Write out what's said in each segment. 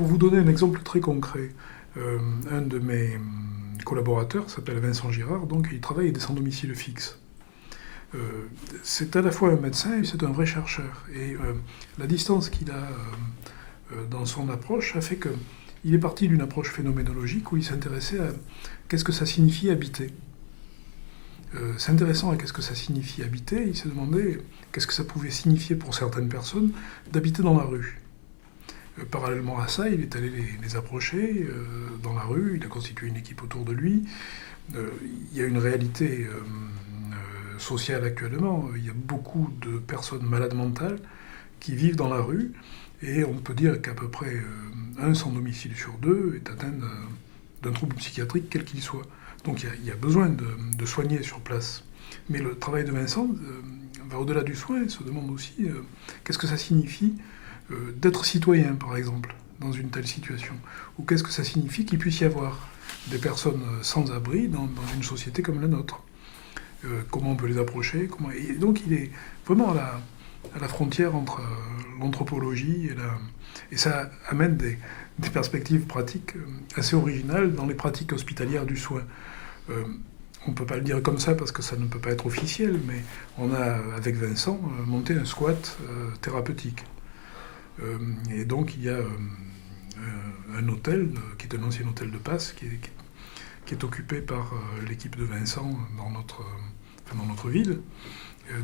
Pour vous donner un exemple très concret, un de mes collaborateurs s'appelle Vincent Girard, donc il travaille avec des sans domicile fixe. C'est à la fois un médecin et c'est un vrai chercheur. Et la distance qu'il a dans son approche a fait qu'il est parti d'une approche phénoménologique où il s'intéressait à qu'est-ce que ça signifie habiter. S'intéressant à qu'est-ce que ça signifie habiter, il s'est demandé qu'est-ce que ça pouvait signifier pour certaines personnes d'habiter dans la rue. Parallèlement à ça, il est allé les approcher dans la rue, il a constitué une équipe autour de lui. Il y a une réalité sociale actuellement, il y a beaucoup de personnes malades mentales qui vivent dans la rue, et on peut dire qu'à peu près un sans domicile sur deux est atteint d'un trouble psychiatrique quel qu'il soit. Donc il y a besoin de soigner sur place. Mais le travail de Vincent va au-delà du soin et se demande aussi qu'est-ce que ça signifie d'être citoyen, par exemple, dans une telle situation. Ou qu'est-ce que ça signifie qu'il puisse y avoir des personnes sans abri dans une société comme la nôtre. Comment on peut les approcher Et donc il est vraiment à la frontière entre l'anthropologie et ça amène des perspectives pratiques assez originales dans les pratiques hospitalières du soin. On ne peut pas le dire comme ça parce que ça ne peut pas être officiel, mais on a, avec Vincent, monté un squat thérapeutique. Et donc il y a un hôtel, qui est un ancien hôtel de passe, qui est occupé par l'équipe de Vincent dans notre ville,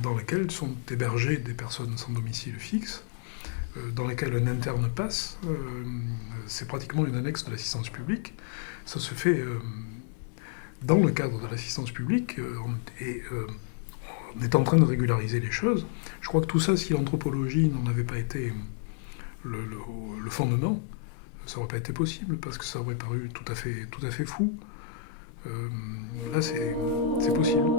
dans lequel sont hébergées des personnes sans domicile fixe, dans lesquelles un interne passe. C'est pratiquement une annexe de l'assistance publique. Ça se fait dans le cadre de l'assistance publique, on est en train de régulariser les choses. Je crois que tout ça, si l'anthropologie n'en avait pas été le fondement, ça n'aurait pas été possible, parce que ça aurait paru tout à fait fou. Là, c'est possible.